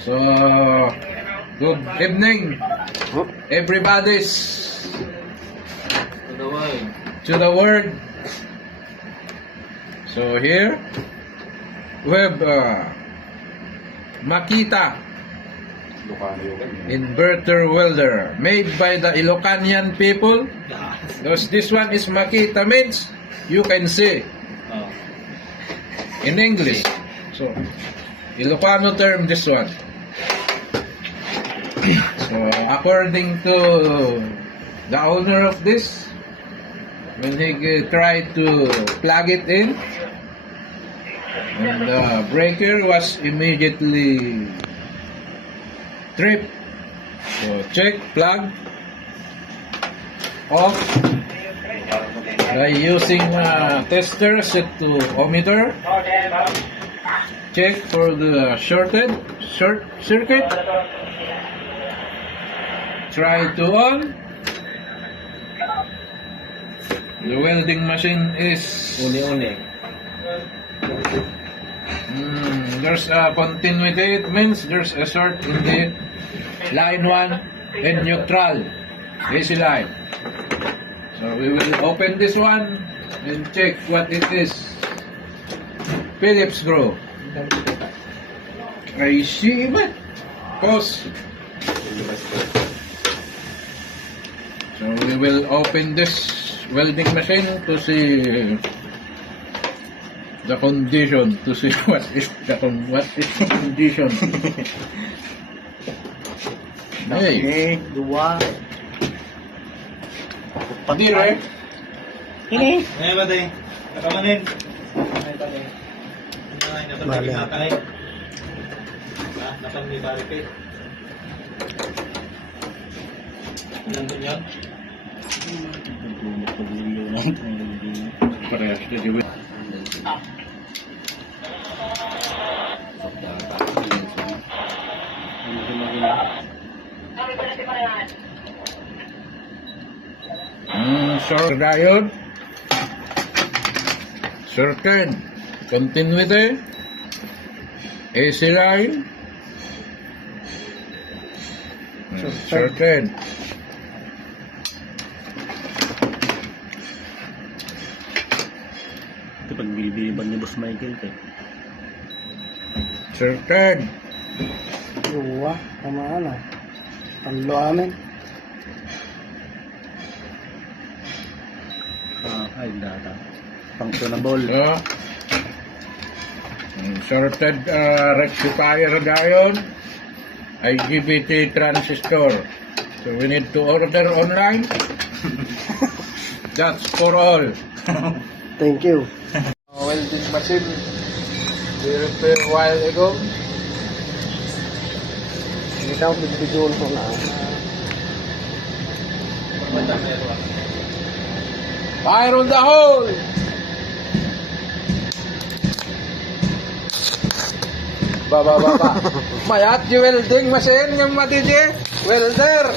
So, good evening, everybody's to the world. So here we have Makita inverter welder made by the Ilocanian people. Because this one is Makita means you can see in English. So Ilocano term this one. So according to the owner of this, when he tried to plug it in, and the breaker was immediately tripped. So check, plug, off by using tester set to ohmmeter. Check for the short circuit. Try to on. The welding machine is there's a continuity. It means there's a short in the line 1 and neutral AC line. So we will open this one and check what it is. Phillips screw. I see it. Pause. So we will open this welding machine to see the condition, to see what is the condition. Hey, dua. Dire. Ini. Ayan ba tayo? Nakamanin. Bala. Napan may barricade. Nandun yun? Parehas na di ba? Short diode. Circuit. Continuity. AC line. Circuit. Ito pag biliban ni Boss Michael kay. Circuit. Dua, tama na. Tanlo amin. Ay data. Functionable. So, shorted rectifier diode. IGBT transistor. So we need to order online. That's for all. Thank you. Welding machine we repaired a while ago. Hindi daw bibidyon ko na. Fire on the hole! Baba. Mayat yung welding machine yung matindi. Welder!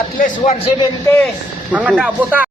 At least 170 ang nabuta.